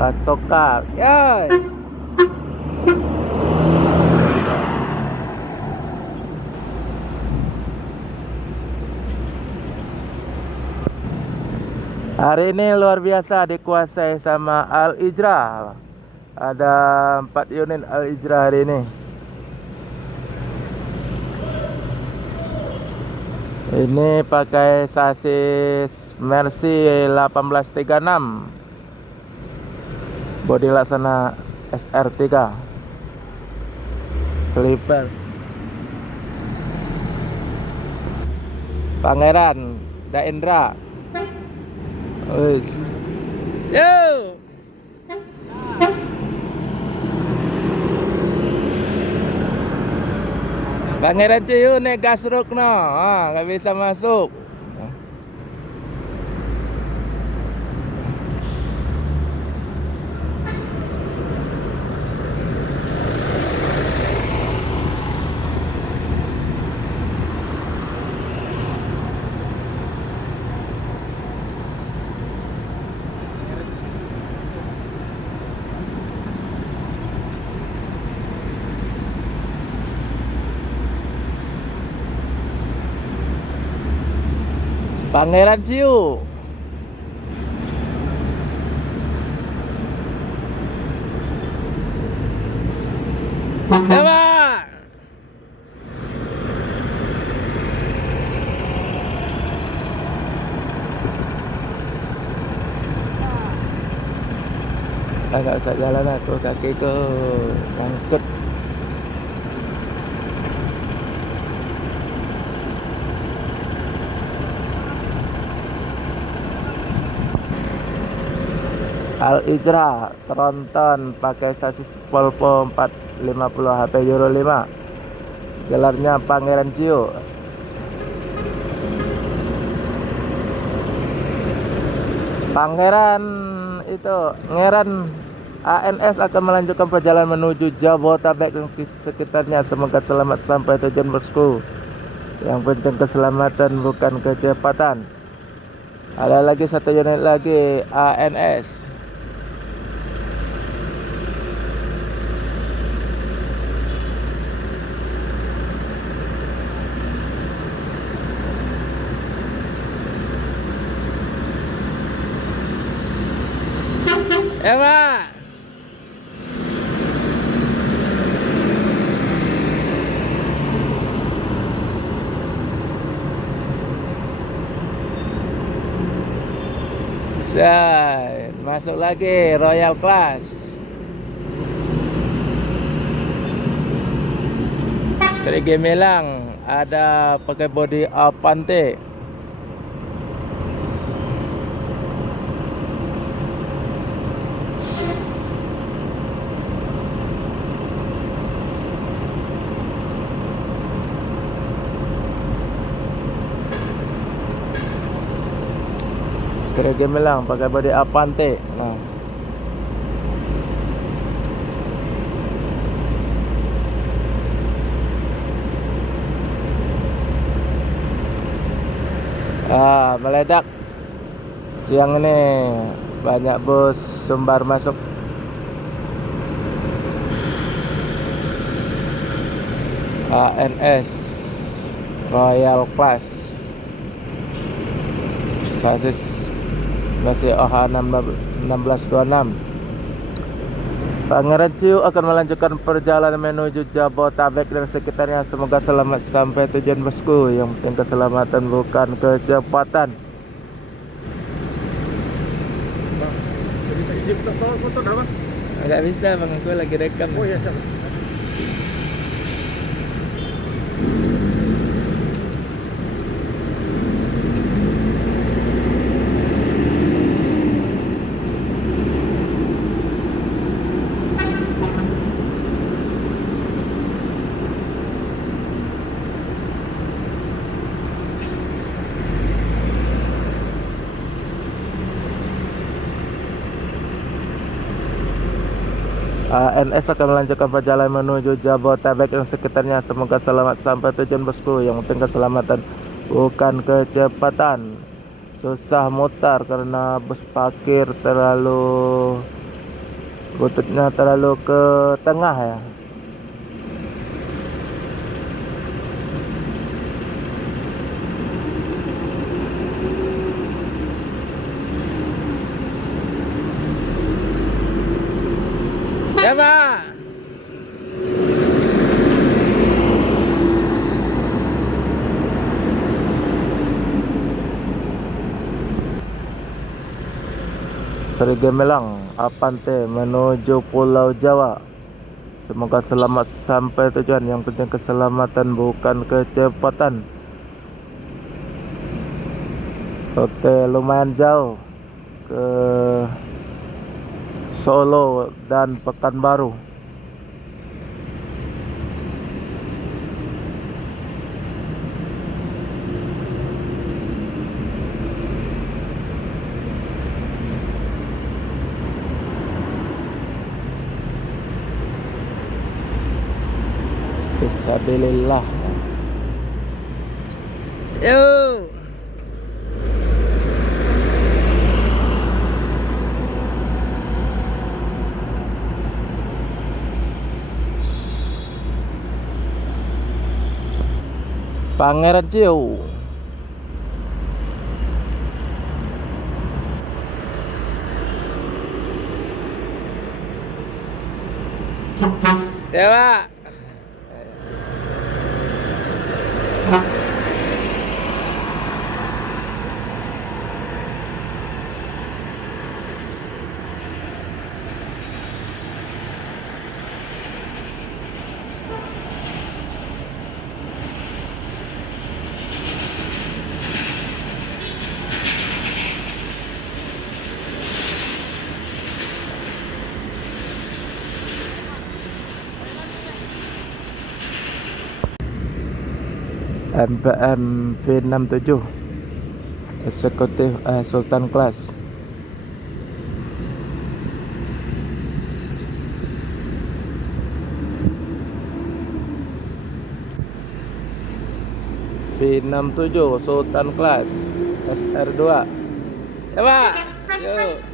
Basoka. Yay. Hari ini luar biasa dikuasai sama Al Ijra. Ada 4 unit Al Ijra hari ini. Ini pakai sasis Mercy 1836. Bodi laksana SR3. Sleeper. Pangeran Daendra. Wis. Yo. Pangeran Ciu naik gas truk no. Nggak bisa masuk. Pangeran Ciu. Coba. Nggak usah jalan aku, kakiku nyangkut. Al Ijra tronton pakai sasis Volvo 450 HP Euro 5. Gelarnya Pangeran Ciu. Pangeran itu Ngeran ANS akan melanjutkan perjalanan menuju Jabodetabek dan sekitarnya. Semoga selamat sampai tujuan bosku. Yang penting keselamatan bukan kecepatan. Ada lagi satu unit lagi ANS. Pak. Masuk lagi Royal Class. Seri Gemilang ada pakai bodi Avante. Seri Gemilang pakai bodi Avante. Nah. Meledak siang ini, banyak bus Sumbar masuk. ANS Royal Class, sasis masih OH 1626. Pangeran Ciu akan melanjutkan perjalanan menuju Jabodetabek dan sekitarnya. Semoga selamat sampai tujuan bosku. Yang penting keselamatan bukan kecepatan. Bang, bisa izin foto dah bang? Nggak bisa bang, aku lagi rekam. Oh ya siap. ANS akan melanjutkan perjalanan menuju Jabodetabek dan sekitarnya. Semoga selamat sampai tujuan bosku. Yang penting keselamatan bukan kecepatan. Susah mutar karena bus parkir terlalu Bututnya terlalu ke tengah ya. Ya Pak. Seri Gemilang Apante menuju Pulau Jawa. Semoga selamat sampai tujuan. Yang penting keselamatan bukan kecepatan. Oke, lumayan jauh ke Solo dan Pekanbaru. Fisabilillah. Yuk. Pangeran Ciu. Ya Pak. MPM V67 Eksekutif Sultan Class. V67 Sultan Class SR2. Ya Pak. Yuk.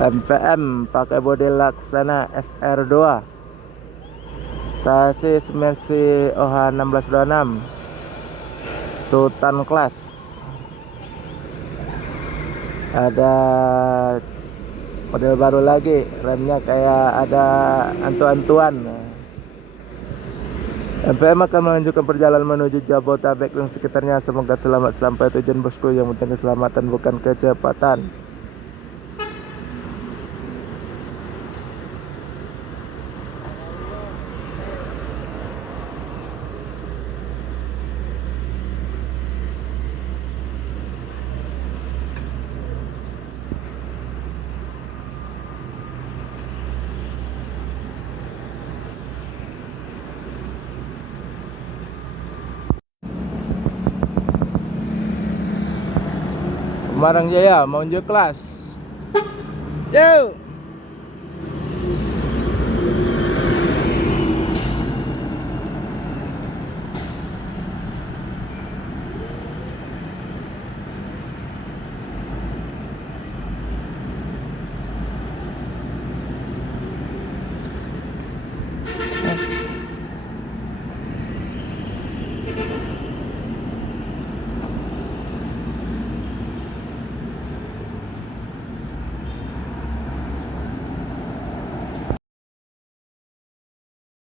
MPM pakai bodi Laksana SR2. Sasis Mercy OH 1626 Sultan Class. Ada model baru lagi, remnya kayak ada antu-antuan. MPM akan melanjutkan perjalanan menuju Jabodetabek dan sekitarnya. Semoga selamat sampai tujuan bosku. Yang penting keselamatan bukan kecepatan. Semarang Jaya menuju kelas. Yuk.